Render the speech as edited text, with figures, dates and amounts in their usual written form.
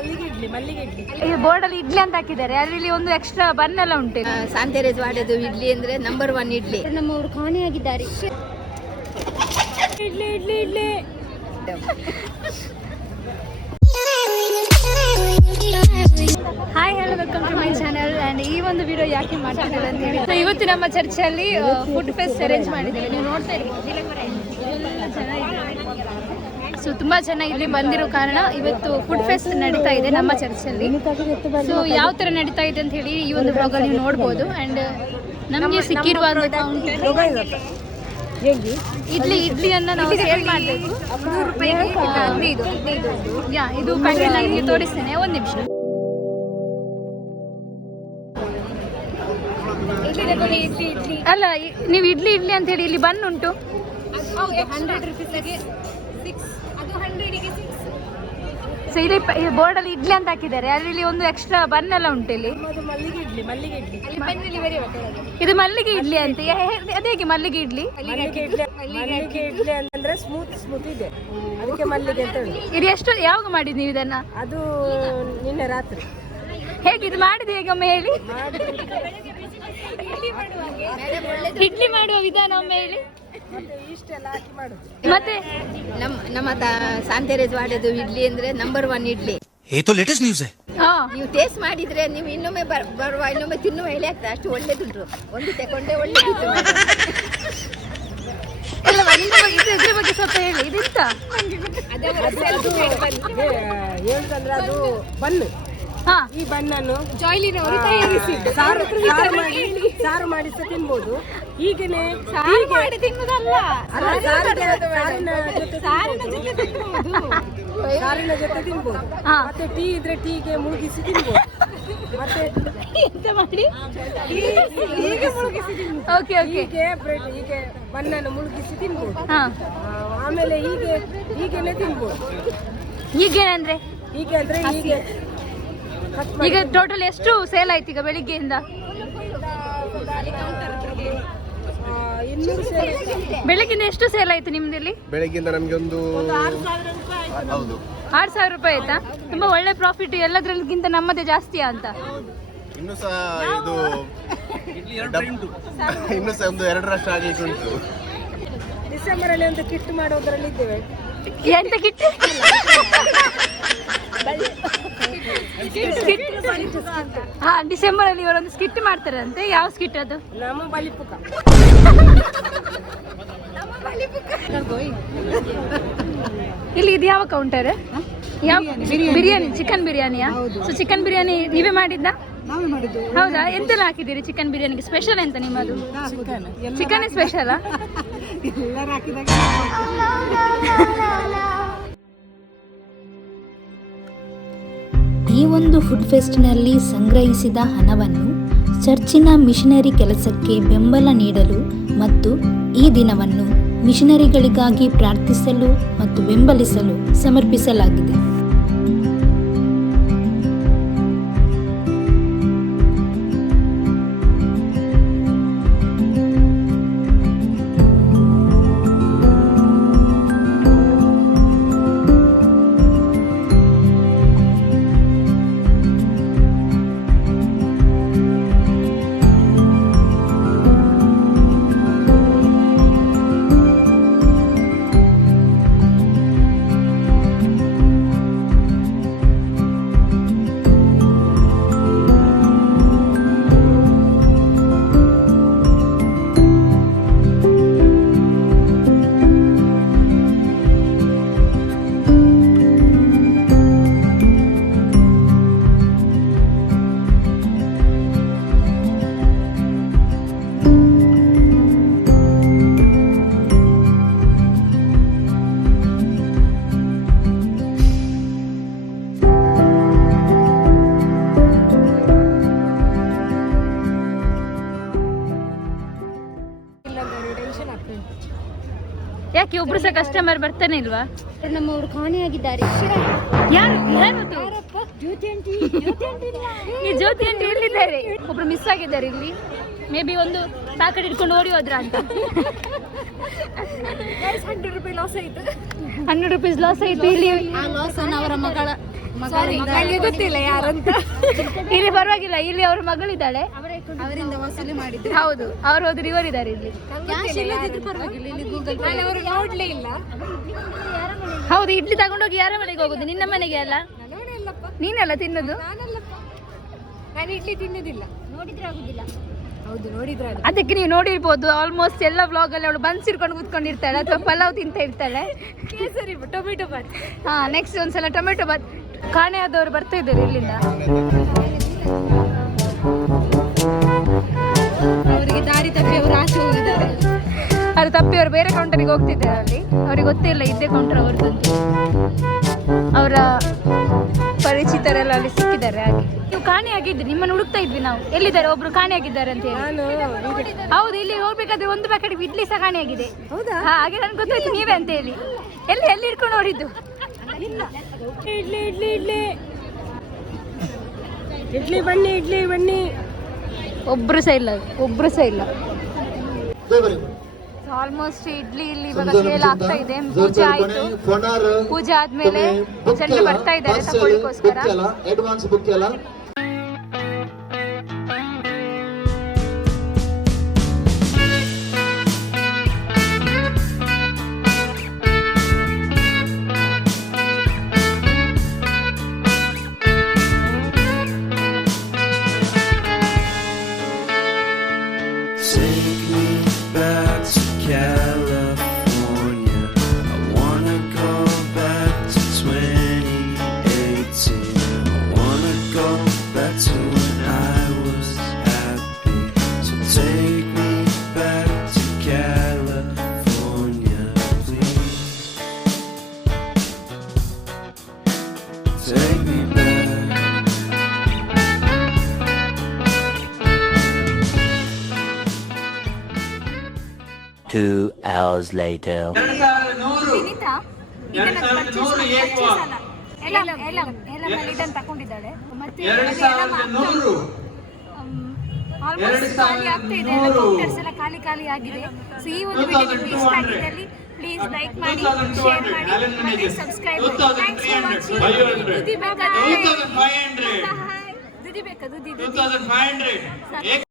ಈ ಬೋರ್ಡ್ ಅಲ್ಲಿ ಇಡ್ಲಿ ಅಂತ ಹಾಕಿದ್ದಾರೆ, ಅದರಲ್ಲಿ ಒಂದು ಎಕ್ಸ್ಟ್ರಾ ಬನ್ ಎಲ್ಲ ಉಂಟು. ಸಾಂತೆರೇಜ್ ವಾಡೆದು ಇಡ್ಲಿ ಅಂದ್ರೆ ನಂಬರ್ 1 ಇಡ್ಲಿ. ನಮ್ಮವರು ಕಾಣೆಯಾಗಿದ್ದಾರೆ. Idli idli idli. Hi hello, welcome to my channel. And ಈ ಒಂದು ವಿಡಿಯೋ ಯಾಕೆ ಮಾಡ್ತಿದ್ದಾರೆ ಅಂತ ಹೇಳಿ, ಸೊ ಇವತ್ತು ನಮ್ಮ ಚರ್ಚಲ್ಲಿ ಫುಡ್ ಫೆಸ್ಟ್ ಅರೇಂಜ್ ಮಾಡಿದ್ದೇವೆ. ನೀವು ನೋಡ್ತಾ ಇರ್ಬೋದು, ಸೊ ತುಂಬ ಜನ ಇಲ್ಲಿ ಬಂದಿರೋ ಕಾರಣ ಇವತ್ತು ಫುಡ್ ಫೆಸ್ಟ್ ನಡೀತಾ ಇದೆ ನಮ್ಮ ಚರ್ಚಲ್ಲಿ. ಸೊ ಯಾವ ಥರ ನಡೀತಾ ಇದೆ ಅಂತ ಹೇಳಿ ಈ ಒಂದು ಬ್ಲಾಗಲ್ಲಿ ನೀವು ನೋಡ್ಬೋದು. ಆ್ಯಂಡ್ ನಮಗೆ ಸಿಕ್ಕಿರುವ ಇಡ್ಲಿಯನ್ನು ನಾವು ಸೇಲ್ ಮಾಡಬೇಕು. 100 ರೂಪಾಯಿಗೆ ಇದು ಪ್ಯಾಕೆಟ್ ನನಗೆ ತೋರಿಸ್ತೇನೆ, ಒಂದು ನಿಮಿಷ. ಅಲ್ಲ, ನೀವು ಇಡ್ಲಿ ಅಂತ ಹೇಳಿ ಇಲ್ಲಿ ಬನ್ ಉಂಟು. 100 ರೂಪೀಸ್ಗೆ 6, ಅದು 100ಗೆ 6. ಸೊ ಇಲ್ಲಿ ಬೋರ್ಡಲ್ಲಿ ಇಡ್ಲಿ ಅಂತ ಹಾಕಿದ್ದಾರೆ, ಅದರಲ್ಲಿ ಒಂದು ಎಕ್ಸ್ಟ್ರಾ ಬನ್ ಎಲ್ಲ ಉಂಟು. ಇಲ್ಲಿ ಇದು ಮಲ್ಲಿಗೆ ಇಡ್ಲಿ ಅಂತ. ಅದೇಗೆ ಮಲ್ಲಿಗೆ ಇಡ್ಲಿ? ಅಂದ್ರೆ ಸ್ಮೂತ್ ಇದೆ, ಅದಕ್ಕೆ ಮಲ್ಲಿಗೆ ಅಂತ ಹೇಳಿ. ಇದು ಎಷ್ಟು ಯಾವಾಗ ಮಾಡಿದ್ ನೀವು ಇದನ್ನ? ಅದು ನಿನ್ನೆ ರಾತ್ರಿ. ಹೇಗೆ ಇದು ಮಾಡಿದ, ಹೇಗೆ ಒಮ್ಮೆ ಹೇಳಿ. ಇಡ್ಲಿ ಮಾಡುವ ವಿಧಾನ ಒಮ್ಮೆ ಹೇಳಿ. ಮತ್ತೆ ನಮ್ಮ ಸಾಂತೆರೇಜ್ ವಾಡೆದು ಇಡ್ಲಿ ಅಂದ್ರೆ ನಂಬರ್ 1 ಇಡ್ಲಿ. Latest news. ನೀವು ಟೇಸ್ಟ್ ಮಾಡಿದ್ರೆ ನೀವು ಇನ್ನೊಮ್ಮೆ ಬರುವ, ಇನ್ನೊಮ್ಮೆ ತಿನ್ನುವ ಹೇಳಿ ಆಗ್ತದೆ, ಅಷ್ಟು ಒಳ್ಳೇದುಂಟು. ಒಂದು ತಗೊಂಡೆ ಒಳ್ಳೇದಿತ್ತು. ಇದ್ರ ಬಗ್ಗೆ ಸ್ವಲ್ಪ ಹೇಳಿ. ಇದೆಂತ ಹೇಳುದಂದ್ರೆ ಅದು ಬನ್ನು. ಈ ಬಣ್ಣನ್ನು ಜಾಯ್ಲಿನವರು ತಯಾರಿಸಿದ್ದು. ಸಾರು ಮಾಡಿ ಸಹ ತಿನ್ಬೋದು. ಹೀಗೇನೆ ಸಾರಿನ ಜೊತೆ ತಿನ್ಬೋದು. ಮತ್ತೆ ಟೀ ಇದ್ರೆ ಟೀಗೆ ಮುಳುಗಿಸಿ ತಿನ್ಬೋದು. ಮತ್ತೆ ಎಂತ ಮಾಡಿ ಹೀಗೆ ಬಣ್ಣನ್ನು ಮುಳುಗಿಸಿ ತಿನ್ಬೋದು. ಆಮೇಲೆ ಹೀಗೇನೆ ತಿನ್ಬೋದು. ಹೀಗೇನಂದ್ರೆ ಹೀಗೆ ಅಂದ್ರೆ ಈಗ ಟೋಟಲ್ ಎಷ್ಟು ಸೇಲ್ ಆಯ್ತು ಈಗ ಬೆಳಿಗ್ಗೆಯಿಂದ? 200 ಸೇಲ್. ಬೆಳಗ್ಗಿಂದ ಎಷ್ಟು ಸೇಲ್ ಆಯ್ತು ನಿಮ್ದಲ್ಲಿ? ಬೆಳಗ್ಗಿಂದ ನಮಗೆ ಒಂದು 6,000 ರೂಪಾಯಿ ಆಯ್ತಾ? ತುಂಬಾ ಒಳ್ಳೆ ಪ್ರಾಫಿಟ್. ಎಲ್ಲದ್ರಲ್ಲಿಗಿಂತ ನಮ್ಮದೇ ಜಾಸ್ತಿಯಾ ಅಂತ? ಇನ್ನು ಸಹ ಇದು ಇನ್ನು ಸಹ ಒಂದು 2ರಷ್ಟು ಆಗ್ಲಿಕ್ಕೆ ಉಂಟು. ಡಿಸೆಂಬರ್ ಅಲ್ಲಿ ಒಂದು ಕಿಟ್ ಮಾಡೋದ್ರಲ್ಲಿ ಇದ್ದೇವೆ. ಎಂತ ಕಿಟ್? ಡಿಸೆಂಬರ್ ಅಲ್ಲಿ ಇವರೊಂದು ಸ್ಕಿಟ್ ಮಾಡ್ತಾರಂತೆ. ಯಾವ ಸ್ಕಿಟ್ ಅದು? ನಮ್ಮ ಬಲಿಪುಕ. ಇಲ್ಲಿ ಇದು ಯಾವ ಕೌಂಟರ್? ಯಾವ ಬಿರಿಯಾನಿ? ಚಿಕನ್ ಬಿರಿಯಾನಿಯಾ? ಸೊ ಚಿಕನ್ ಬಿರಿಯಾನಿ ನೀವೇ ಮಾಡಿದ್ದ? ಹೌದಾ? ಎಂತೆಲ್ಲ ಹಾಕಿದ್ದೀರಿ ಚಿಕನ್ ಬಿರಿಯಾನಿಗೆ? ಸ್ಪೆಷಲ್ ಎಂತ ನಿಮ್ಮದು? Chicken special? ಈ ಒಂದು ಫುಡ್ ಫೆಸ್ಟ್ನಲ್ಲಿ ಸಂಗ್ರಹಿಸಿದ ಹಣವನ್ನು ಚರ್ಚಿನ ಮಿಷನರಿ ಕೆಲಸಕ್ಕೆ ಬೆಂಬಲ ನೀಡಲು ಮತ್ತು ಈ ದಿನವನ್ನು ಮಿಷನರಿಗಳಿಗಾಗಿ ಪ್ರಾರ್ಥಿಸಲು ಮತ್ತು ಬೆಂಬಲಿಸಲು ಸಮರ್ಪಿಸಲಾಗಿದೆ. ಯಾಕೆ ಒಬ್ರು ಸಹ ಕಸ್ಟಮರ್ ಬರ್ತಾನೆ ಇಲ್ವಾ? ನಮ್ಮವರು ಕಾಣೆಯಾಗಿದ್ದಾರೆ. ಯಾರು? ಈ ಜ್ಯೋತಿ ಆಂಟಿ ಎಲ್ಲಿದ್ದಾರೆ? ಒಬ್ರು ಮಿಸ್ ಆಗಿದ್ದಾರೆ ಇಲ್ಲಿ. ಮೇ ಬಿ ಒಂದು ಪ್ಯಾಕೆಟ್ ಇಟ್ಕೊಂಡು ಓಡಿ ಹೋದ್ರ ಅಂತ. 100 ರೂಪಾಯಿ ಲಾಸ್ ಆಯ್ತು. 100 ರೂಪೀಸ್ ಲಾಸ್ ಆಯ್ತು. ಇಲ್ಲಿ ಆ ಲಾಸ್ ಅನ್ನು ಅವರ ನನಗೆ ಗೊತ್ತಿಲ್ಲ ಯಾರಂತ. ಇಲ್ಲಿ ಪರವಾಗಿಲ್ಲ, ಇಲ್ಲಿ ಅವ್ರ ಮಗಳಿದ್ದಾಳೆ, ಅವರಿಂದ ವಸೂಲಿ ಮಾಡಿದ್ರು. ಹೌದು ಅವ್ರು ಹೋದ್ರು, ಇವರಿದ್ದಾರೆ ಇಲ್ಲಿ. ಕ್ಯಾಶ್ ಇಲ್ಲದಿದ್ರು ಪರವಾಗಿಲ್ಲ, ಇಲ್ಲಿ ಗೂಗಲ್ ಪೇ. ನಾನು ಅವ್ರಿಗೆ ನೋಡ್ಲೇ ಇಲ್ಲ. ಹೌದು, ಇಡ್ಲಿ ತಗೊಂಡೋಗಿ ಯಾರ ಮನೆಗೆ ಹೋಗುದು? ನಿನ್ನ ಮನೆಗೆ ಅಲ್ಲ, ನನವೇ ಇಲ್ಲಪ್ಪ, ನೀನಲ್ಲ ತಿನ್ನೋದು. ನಾನಲ್ಲಪ್ಪ, ನಾನು ಇಡ್ಲಿ ತಿನ್ನೋದಿಲ್ಲ. ನೋಡಿದ್ರೆ ಆಗುದಿಲ್ಲ. ಹೌದು, ನೋಡಿದ್ರೆ ಅದಕ್ಕೆ ನೀವು ನೋಡಿರ್ಬೋದು, ಆಲ್ಮೋಸ್ಟ್ ಎಲ್ಲ ವ್ಲಾಗ್ ಅಲ್ಲಿ ಅವಳು ಬನ್ಸ್ ಇಟ್ಕೊಂಡು ಕೂತ್ಕೊಂಡಿರ್ತಾಳೆ ಅಥವಾ ಪಲಾವ್ ತಿಂತ ಇರ್ತಾಳೆ. ಕೇಸರಿ ಟೊಮೆಟೊ ಬಾತ್. ಹಾ, ನೆಕ್ಸ್ಟ್ ಒಂದ್ಸಲ ಟೊಮೆಟೊ ಬಾತ್. ಕಾಣೆಯಾದವರು ಬರ್ತಾ ಇದ್ದಾರೆ ಇಲ್ಲಿಂದ. ಅವರಿಗೆ ದಾರಿ ತಪ್ಪಿ ಅವರು ಆಚೆ ಹೋಗಿದ್ದಾರೆ. ಅದು ತಪ್ಪಿ ಅವರು ಬೇರೆ ಕೌಂಟರಿಗೆ ಹೋಗ್ತಿದ್ದಾರೆ. ಅಲ್ಲಿ ಅವ್ರಿಗೆ ಗೊತ್ತೇ ಇಲ್ಲ ಇದ್ದೇ ಕೌಂಟರ್ ಅವ್ರದ್ದು. ಅವರ ಪರಿಚಿತರೆಲ್ಲ ಅಲ್ಲಿ ಸಿಕ್ಕಿದ್ದಾರೆ. ಹಾಗೆ ನೀವು ಕಾಣೆಯಾಗಿದ್ರಿ, ನಿಮ್ಮನ್ನು ಹುಡುಕ್ತಾ ಇದ್ವಿ ನಾವು. ಎಲ್ಲಿದ್ದಾರೆ ಒಬ್ರು ಕಾಣೆಯಾಗಿದ್ದಾರೆ ಅಂತ ಹೇಳಿ. ನಾನು ಹೌದು, ಇಲ್ಲಿ ಹೋಗ್ಬೇಕಾದ್ರೆ ಒಂದು ಪ್ಯಾಕೆಟ್ ಇಡ್ಲಿ ಸಹ ಕಾಣೆಯಾಗಿದೆ. ಹೌದಾ? ಹಾಗೆ ನನ್ಗೆ ಗೊತ್ತಾಯ್ತು ನೀವೇ ಅಂತ ಹೇಳಿ. ಎಲ್ಲಿ ಇಟ್ಕೊಂಡು ನೋಡಿದ್ದು? ಇಡ್ಲಿ ಇಡ್ಲಿ ಇಡ್ಲಿ ಇಡ್ಲಿ ಬನ್ನಿ, ಇಡ್ಲಿ ಬನ್ನಿ. ಒಬ್ರು ಸಹ ಇಲ್ಲ. ಆಲ್ಮೋಸ್ಟ್ ಇಡ್ಲಿ ಇಲ್ಲಿ ಇವಾಗ ಸೇಲ್ ಆಗ್ತಾ ಇದೆ. ಪೂಜೆ ಆಯ್ತು, ಪೂಜೆ ಆದ್ಮೇಲೆ ಜನರು ಬರ್ತಾ ಇದ್ದಾರೆ ತಗೊಳ್ಳಿಕ್ಕೋಸ್ಕರ. ಅಡ್ವಾನ್ಸ್ ಬುಕ್ ಎಲ್ಲ Take me back to California. I wanna go back to 2018. I wanna go back to when I was happy. So take me back to California, please. Take me back. 2 hours later. ತಗೊಂಡಿದ್ದಾಳೆ. ಮತ್ತೆ almost ಖಾಲಿ ಆಗ್ತಾ ಇದೆ, counters ಎಲ್ಲ ಖಾಲಿ ಆಗಿದೆ. So ಈ ಒಂದು video ನಿಮಗೆ ಇಷ್ಟ ಆಗಿದ್ದಲ್ಲಿ ಪ್ಲೀಸ್ ಲೈಕ್ ಮಾಡಿ, ಶೇರ್ ಮಾಡಿ, ಮತ್ತೆ ಸಬ್ಸ್ಕ್ರೈಬ್ ಮಾಡಿ. Thanks for watching. ದುದಿ ಬೇಕಾ?